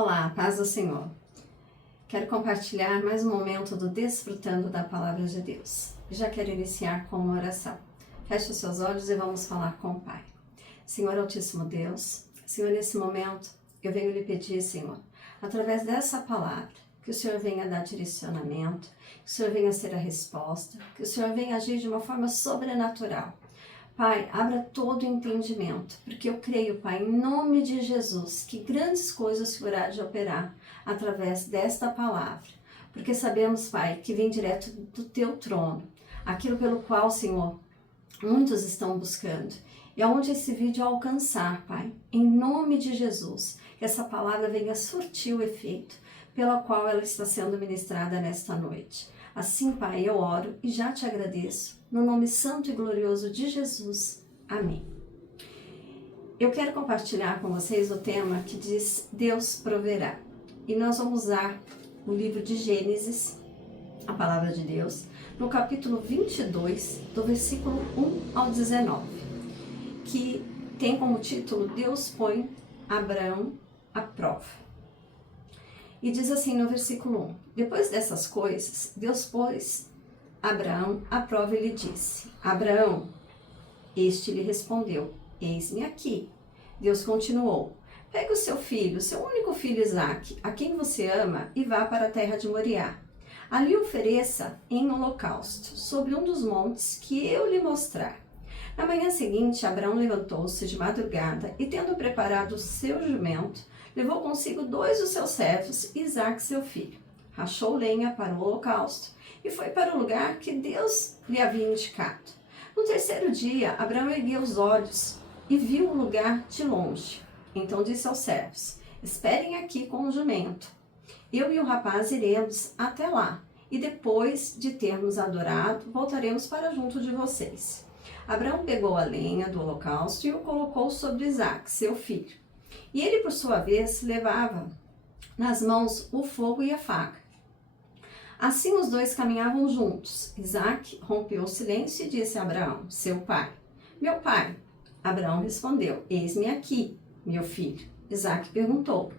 Olá, paz do Senhor. Quero compartilhar mais um momento do Desfrutando da Palavra de Deus. Já quero iniciar com uma oração. Feche os seus olhos e vamos falar com o Pai. Senhor Altíssimo Deus, Senhor, nesse momento eu venho lhe pedir, Senhor, através dessa palavra, que o Senhor venha dar direcionamento, que o Senhor venha ser a resposta, que o Senhor venha agir de uma forma sobrenatural. Pai, abra todo o entendimento, porque eu creio, Pai, em nome de Jesus, que grandes coisas o Senhor há de operar através desta palavra. Porque sabemos, Pai, que vem direto do Teu trono, aquilo pelo qual, Senhor, muitos estão buscando. E aonde esse vídeo alcançar, Pai, em nome de Jesus, que essa palavra venha surtir o efeito pela qual ela está sendo ministrada nesta noite. Assim, Pai, eu oro e já te agradeço, no nome santo e glorioso de Jesus. Amém. Eu quero compartilhar com vocês o tema que diz Deus proverá. E nós vamos usar o livro de Gênesis, a palavra de Deus, no capítulo 22, do versículo 1 ao 19, que tem como título Deus põe Abraão à prova. E diz assim no versículo 1, depois dessas coisas, Deus pôs Abraão à prova e lhe disse, Abraão, este lhe respondeu, eis-me aqui. Deus continuou, pegue o seu filho, seu único filho Isaque, a quem você ama, e vá para a terra de Moriá. Ali ofereça em holocausto, sobre um dos montes que eu lhe mostrar. Na manhã seguinte, Abraão levantou-se de madrugada e, tendo preparado o seu jumento, levou consigo 2 dos seus servos e Isaque, seu filho. Rachou lenha para o holocausto e foi para o lugar que Deus lhe havia indicado. No terceiro dia, Abraão ergueu os olhos e viu o lugar de longe. Então disse aos servos, esperem aqui com o jumento. Eu e o rapaz iremos até lá e depois de termos adorado, voltaremos para junto de vocês. Abraão pegou a lenha do holocausto e o colocou sobre Isaque, seu filho. E ele, por sua vez, levava nas mãos o fogo e a faca. Assim os dois caminhavam juntos. Isaque rompeu o silêncio e disse a Abraão, seu pai, meu pai. Abraão respondeu, eis-me aqui, meu filho. Isaque perguntou,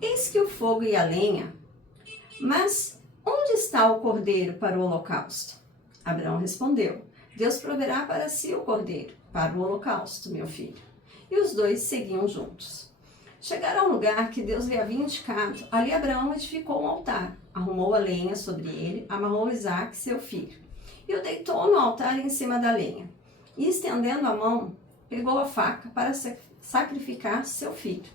eis que o fogo e a lenha, mas onde está o cordeiro para o holocausto? Abraão respondeu, Deus proverá para si o cordeiro, para o holocausto, meu filho. E os dois seguiam juntos. Chegaram ao lugar que Deus lhe havia indicado. Ali Abraão edificou um altar, arrumou a lenha sobre ele, amarrou Isaque, seu filho, e o deitou no altar em cima da lenha. E estendendo a mão, pegou a faca para sacrificar seu filho.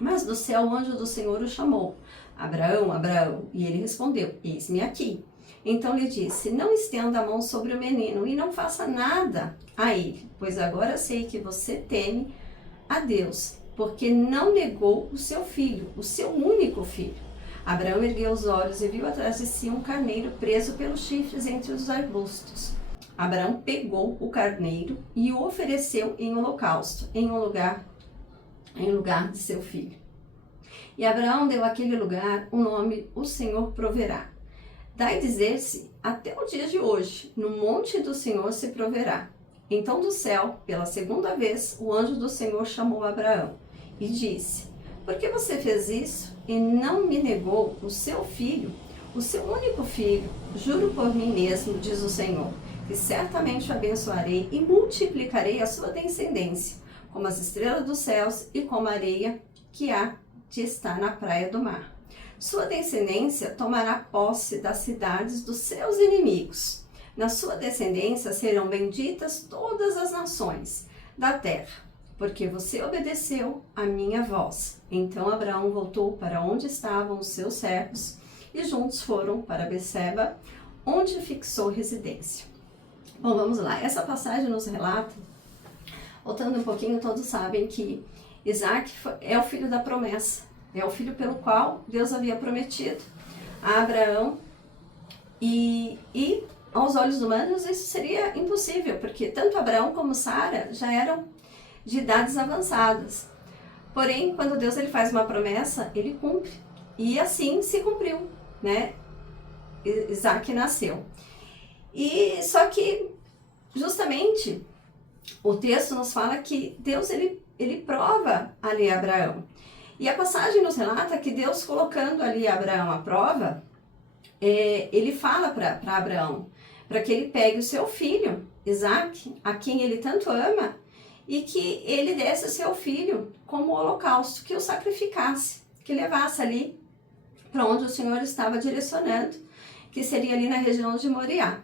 Mas do céu o anjo do Senhor o chamou, Abraão, Abraão, e ele respondeu, eis-me aqui. Então lhe disse, não estenda a mão sobre o menino e não faça nada a ele, pois agora sei que você teme a Deus, porque não negou o seu filho, o seu único filho. Abraão ergueu os olhos e viu atrás de si um carneiro preso pelos chifres entre os arbustos. Abraão pegou o carneiro e o ofereceu em holocausto, em lugar de seu filho. E Abraão deu àquele lugar o nome O Senhor Proverá. Daí dizer-se, até o dia de hoje, no monte do Senhor se proverá. Então do céu, pela segunda vez, o anjo do Senhor chamou Abraão e disse, por que você fez isso e não me negou o seu filho, o seu único filho? Juro por mim mesmo, diz o Senhor, que certamente o abençoarei e multiplicarei a sua descendência, como as estrelas dos céus e como a areia que há de estar na praia do mar. Sua descendência tomará posse das cidades dos seus inimigos. Na sua descendência serão benditas todas as nações da terra, porque você obedeceu a minha voz. Então Abraão voltou para onde estavam os seus servos e juntos foram para Beceba, onde fixou residência. Bom, vamos lá. Essa passagem nos relata, voltando um pouquinho, todos sabem que Isaque é o filho da promessa. É o filho pelo qual Deus havia prometido a Abraão e aos olhos humanos isso seria impossível, porque tanto Abraão como Sara já eram de idades avançadas. Porém, quando Deus ele faz uma promessa, ele cumpre. E assim se cumpriu, né? Isaque nasceu. E só que justamente o texto nos fala que Deus ele prova ali Abraão. E a passagem nos relata que Deus, colocando ali Abraão à prova, ele fala para Abraão para que ele pegue o seu filho, Isaque, a quem ele tanto ama, e que ele desse o seu filho como holocausto, que o sacrificasse, que levasse ali para onde o Senhor estava direcionando, que seria ali na região de Moriá.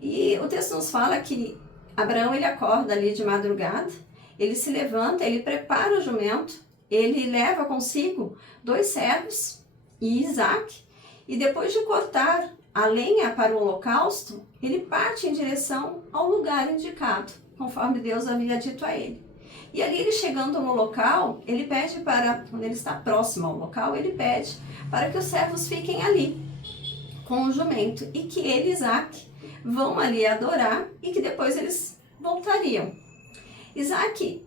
E o texto nos fala que Abraão, ele acorda ali de madrugada, ele se levanta, ele prepara o jumento, ele leva consigo 2 servos e Isaque, e depois de cortar a lenha para o holocausto, ele parte em direção ao lugar indicado, conforme Deus havia dito a ele. E ali, ele chegando no local, ele pede para, quando ele está próximo ao local, ele pede para que os servos fiquem ali com o jumento e que ele, Isaque, vão ali adorar e que depois eles voltariam. Isaque,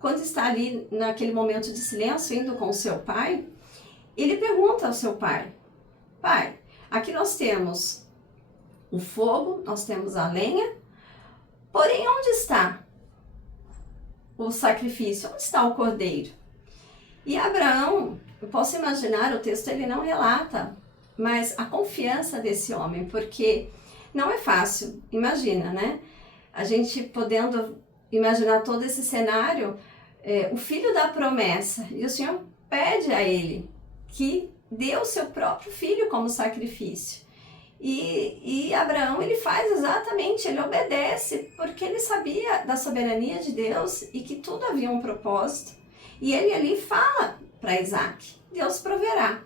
quando está ali naquele momento de silêncio, indo com seu pai, ele pergunta ao seu pai: pai, aqui nós temos o fogo, nós temos a lenha, porém onde está o sacrifício? Onde está o cordeiro? E Abraão, eu posso imaginar, o texto ele não relata, mas a confiança desse homem, porque não é fácil, imagina, né? A gente podendo imaginar todo esse cenário, o filho da promessa, e o Senhor pede a ele que dê o seu próprio filho como sacrifício. E Abraão, ele faz exatamente, ele obedece, porque ele sabia da soberania de Deus e que tudo havia um propósito. E ele ali fala para Isaque: Deus proverá.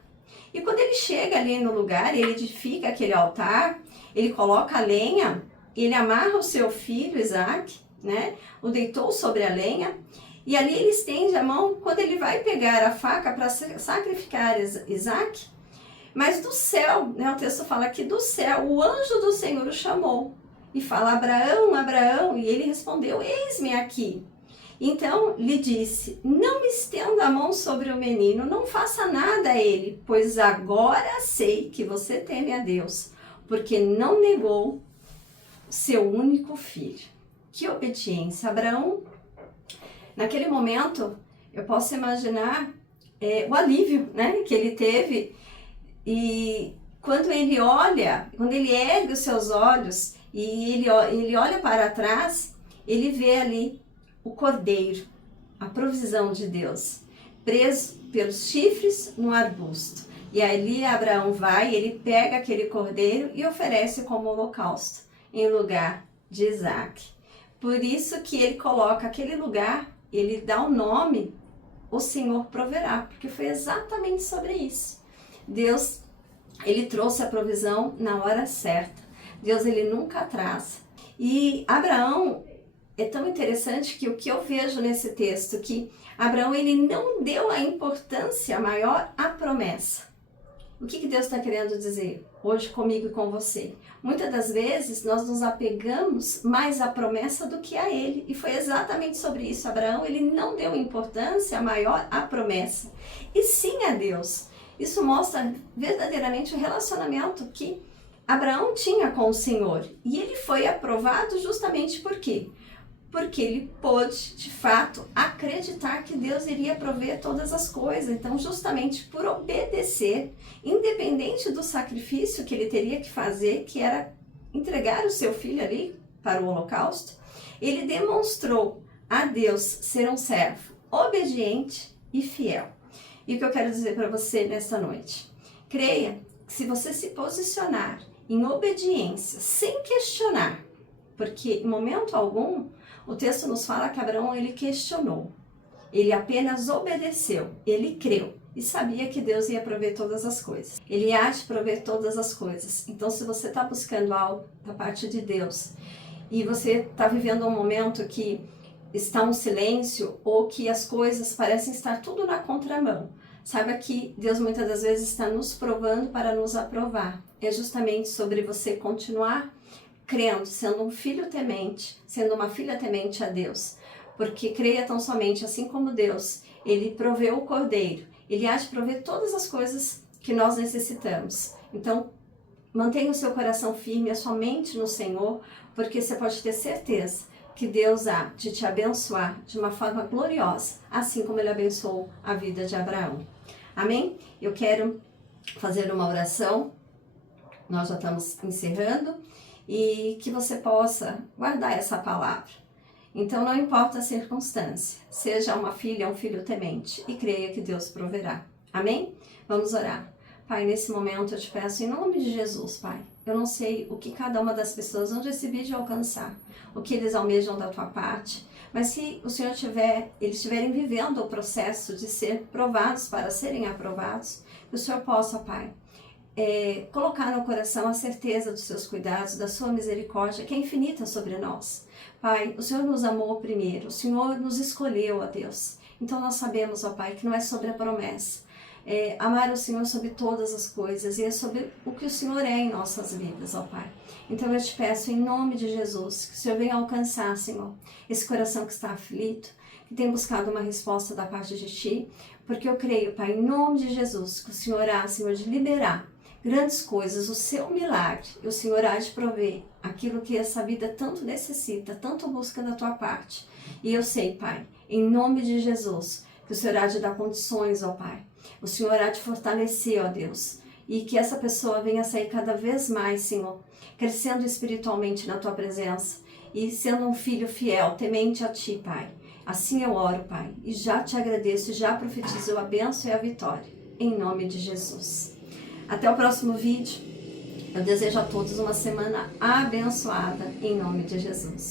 E quando ele chega ali no lugar, ele edifica aquele altar, ele coloca a lenha, ele amarra o seu filho Isaque, né? O deitou sobre a lenha, e ali ele estende a mão quando ele vai pegar a faca para sacrificar Isaque. Mas do céu, né, o texto fala que do céu, o anjo do Senhor o chamou e fala: Abraão, Abraão, e ele respondeu: eis-me aqui. Então lhe disse: não estenda a mão sobre o menino, não faça nada a ele, pois agora sei que você teme a Deus, porque não negou seu único filho. Que obediência! Abraão, naquele momento, eu posso imaginar o alívio, né, que ele teve. E quando ele olha, quando ele ergue os seus olhos e ele olha para trás, ele vê ali o cordeiro, a provisão de Deus, preso pelos chifres no arbusto. E ali Abraão vai, ele pega aquele cordeiro e oferece como holocausto em lugar de Isaque. Por isso que ele coloca aquele lugar, ele dá o nome, o Senhor proverá, porque foi exatamente sobre isso. Deus, ele trouxe a provisão na hora certa. Deus, ele nunca atrasa. E Abraão, é tão interessante que o que eu vejo nesse texto, que Abraão, ele não deu a importância maior à promessa. O que Deus está querendo dizer hoje comigo e com você? Muitas das vezes nós nos apegamos mais à promessa do que a ele. E foi exatamente sobre isso. Abraão, ele não deu importância maior à promessa, e sim a Deus. Isso mostra verdadeiramente o relacionamento que Abraão tinha com o Senhor. E ele foi aprovado justamente por quê? Porque ele pôde, de fato, acreditar que Deus iria prover todas as coisas. Então, justamente por obedecer, independente do sacrifício que ele teria que fazer, que era entregar o seu filho ali para o holocausto, ele demonstrou a Deus ser um servo obediente e fiel. E o que eu quero dizer para você nessa noite? Creia que se você se posicionar em obediência, sem questionar, porque em momento algum, o texto nos fala que Abraão, ele questionou, ele apenas obedeceu, ele creu e sabia que Deus ia prover todas as coisas. Ele há de prover todas as coisas. Então, se você está buscando algo da parte de Deus e você está vivendo um momento que está um silêncio ou que as coisas parecem estar tudo na contramão, saiba que Deus muitas das vezes está nos provando para nos aprovar. É justamente sobre você continuar crendo, sendo um filho temente, sendo uma filha temente a Deus. Porque creia tão somente, assim como Deus, ele proveu o cordeiro, ele há de prover todas as coisas que nós necessitamos. Então, mantenha o seu coração firme, a sua mente no Senhor, porque você pode ter certeza que Deus há de te abençoar de uma forma gloriosa, assim como Ele abençoou a vida de Abraão. Amém? Eu quero fazer uma oração, nós já estamos encerrando, e que você possa guardar essa palavra. Então, não importa a circunstância, seja uma filha ou um filho temente, e creia que Deus proverá. Amém? Vamos orar. Pai, nesse momento eu te peço em nome de Jesus, Pai. Eu não sei o que cada uma das pessoas onde esse vídeo alcançar, o que eles almejam da tua parte, mas se o Senhor eles estiverem vivendo o processo de ser provados para serem aprovados, que o Senhor possa, Pai, colocar no coração a certeza dos seus cuidados, da sua misericórdia, que é infinita sobre nós. Pai, o Senhor nos amou primeiro, o Senhor nos escolheu, ó Deus. Então nós sabemos, ó Pai, que não é sobre a promessa. Amar o Senhor sobre todas as coisas e é sobre o que o Senhor é em nossas vidas, ó Pai. Então eu te peço em nome de Jesus, que o Senhor venha alcançar, Senhor, esse coração que está aflito, que tem buscado uma resposta da parte de Ti, porque eu creio, Pai, em nome de Jesus, que o Senhor há, Senhor, de liberar grandes coisas, o seu milagre, e o Senhor há de prover aquilo que essa vida tanto necessita, tanto busca da tua parte. E eu sei, Pai, em nome de Jesus, que o Senhor há de dar condições, ó Pai. O Senhor há de fortalecer, ó Deus, e que essa pessoa venha sair cada vez mais, Senhor, crescendo espiritualmente na tua presença e sendo um filho fiel, temente a Ti, Pai. Assim eu oro, Pai, e já te agradeço, e já profetizo a bênção e a vitória, em nome de Jesus. Até o próximo vídeo. Eu desejo a todos uma semana abençoada, em nome de Jesus.